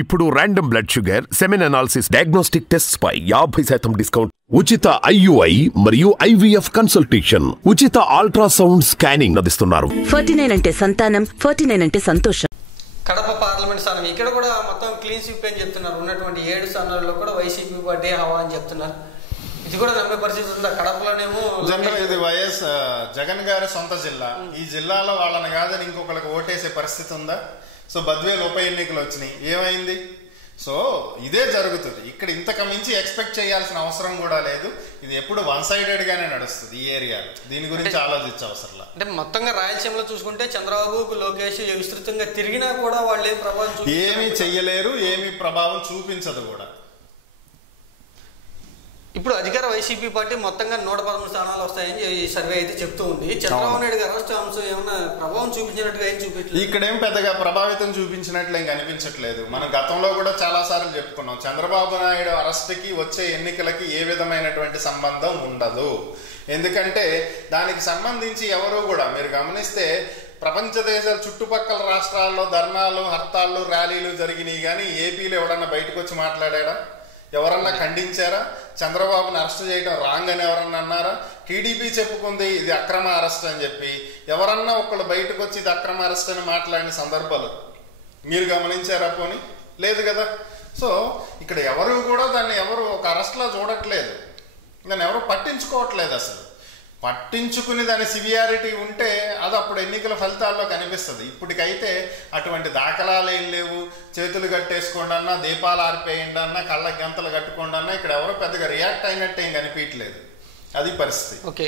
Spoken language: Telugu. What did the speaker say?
ఇప్పుడు random blood sugar, semen analysis, diagnostic tests పై 50% డిస్కౌంట్, ఉచిత IUI మరియు IVF కన్సల్టేషన్, ఉచిత అల్ట్రాసౌండ్ స్కానింగ్ అందిస్తున్నారు. 49 అంటే సంతానం, 49 అంటే సంతోషం. కడప పార్లమెంట్ స్థానం ఇక్కడ కూడా మొత్తం క్లీన్ స్వీప్ అని చెప్తున్నారు. ఉన్నటువంటి 7 స్థానాల్లో కూడా వైసీపీ పార్టీ హవా అని చెప్తున్నారు. ఇది కూడా నమ్మే పరిస్థితి ఉందా? కడపలోనేమో ఇది వైఎస్ జగన్ గారి సొంత జిల్లా. ఈ జిల్లాలో వాళ్ళని కాదని ఇంకొకరికి ఓటేసే పరిస్థితి ఉందా? సో బద్వేలు ఉప ఎన్నికలు వచ్చినాయి, ఏమైంది? సో ఇదే జరుగుతుంది ఇక్కడ. ఇంతకు మించి ఎక్స్పెక్ట్ చేయాల్సిన అవసరం కూడా లేదు. ఇది ఎప్పుడు వన్ సైడెడ్ గానే నడుస్తుంది ఈ ఏరియాలో. దీని గురించి ఆలోచించే అవసరం. అంటే మొత్తంగా రాయలసీమలో చూసుకుంటే చంద్రబాబు, లోకేష్ విస్తృతంగా తిరిగినా కూడా వాళ్ళు ఏం ప్రభావం ఏమీ చెయ్యలేరు, ఏమీ ప్రభావం చూపించదు కూడా. ఇప్పుడు అధికార వైసీపీ పార్టీ మొత్తంగా 113 స్థానాలు వస్తాయని ఈ సర్వే అయితే చెప్తూ ఉంది. చంద్రబాబు నాయుడు గారు అరెస్ట్ అంశం ఏమైనా ప్రభావం చూపించినట్టుగా ఏం చూపించలేదు. ఇక్కడేం పెద్దగా ప్రభావితం చూపించినట్లు ఏం కనిపించట్లేదు. మనం గతంలో కూడా చాలా సార్లు చెప్పుకున్నాం, చంద్రబాబు నాయుడు అరెస్ట్ కి వచ్చే ఎన్నికలకి ఏ విధమైనటువంటి సంబంధం ఉండదు. ఎందుకంటే దానికి సంబంధించి ఎవరు కూడా, మీరు గమనిస్తే ప్రపంచ దేశాల చుట్టుపక్కల రాష్ట్రాల్లో ధర్నాలు, హర్తాళ్ళు, ర్యాలీలు జరిగినాయి, కానీ ఏపీలో ఎవడన్నా బయటకు వచ్చి మాట్లాడా? ఎవరన్నా ఖండించారా? చంద్రబాబుని అరెస్ట్ చేయడం రాంగ్ అని ఎవరన్నా అన్నారా? టీడీపీ చెప్పుకుంది ఇది అక్రమ అరెస్ట్ అని చెప్పి. ఎవరన్నా ఒకళ్ళు బయటకు వచ్చి ఇది అక్రమ అరెస్ట్ అని మాట్లాడిన సందర్భాలు మీరు గమనించారా? పోనీ లేదు కదా. సో ఇక్కడ ఎవరు కూడా దాన్ని ఎవరు ఒక అరెస్ట్లా చూడట్లేదు, దాన్ని ఎవరు పట్టించుకోవట్లేదు. అసలు పట్టించుకుని దాని సివియారిటీ ఉంటే అది అప్పుడు ఎన్నికల ఫలితాల్లో కనిపిస్తుంది. ఇప్పటికైతే అటువంటి దాఖలాలు ఏం లేవు. చేతులు కట్టేసుకోండి అన్నా, దీపాలు ఆరిపోయండి అన్నా, కళ్ళకి గంతలు కట్టుకోండి అన్నా ఇక్కడ ఎవరో పెద్దగా రియాక్ట్ అయినట్టు ఏం కనిపించట్లేదు. అది పరిస్థితి. ఓకే.